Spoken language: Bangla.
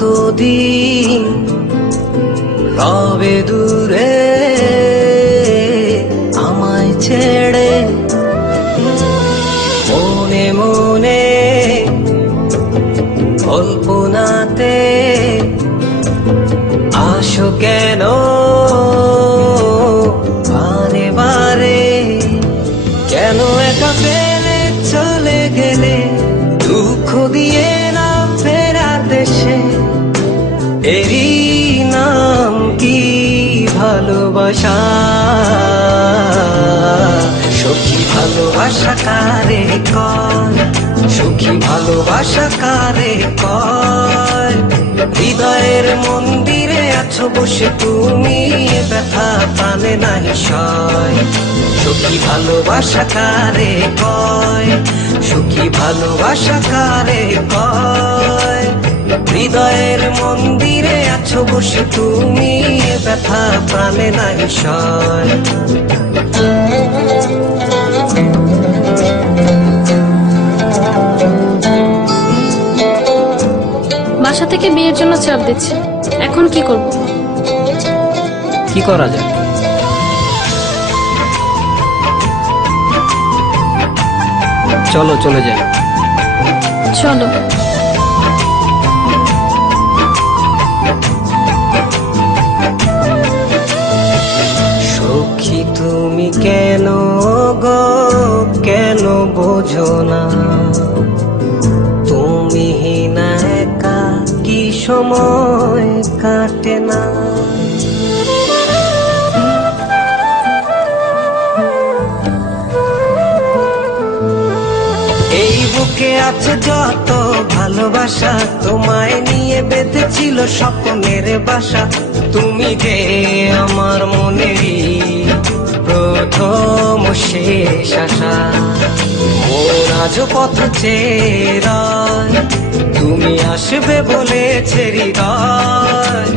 কতদিন রবে দূরে আমায় ছেড়ে, মনে মনে কল্পনাতে আসো কেন বারে বারে, কেন একা ফেলে চলে গেলে দুঃখ দিয়ে না ফেরার দেশে, এরই নাম কি ভালোবাসা? সখী ভালোবাসা কারে কয়, সখী ভালোবাসা কারে কয়? হৃদয়ের মন্দিরে আছো বসে তুমি, ব্যথা প্রাণে নাহি সয়। সখী ভালোবাসা কারে কয়, সখী ভালোবাসা কারে কয়? হৃদয়ের মন্দিরে আছো বসে তুমি, ব্যথা প্রাণে নাহি সয়। বাসা থেকে বিয়ের জন্য চাপ দিচ্ছে, এখন কি করব? কি করা যায়? চলো চলে যাই। চলো। সখী তুমি কেন গো, কেন বোঝো না? তুমি না একা কি সময় কাটে না? এই বুকে আছে যত ভালোবাসা, তোমায় নিয়ে বেঁধেছিল স্বপ্নের বাসা। তুমি যে আমার মনেরই প্রথম শেষ আশা, মন আজ পথ চেয়ে রয়, তুমি আসবে বলেছে হৃদয়।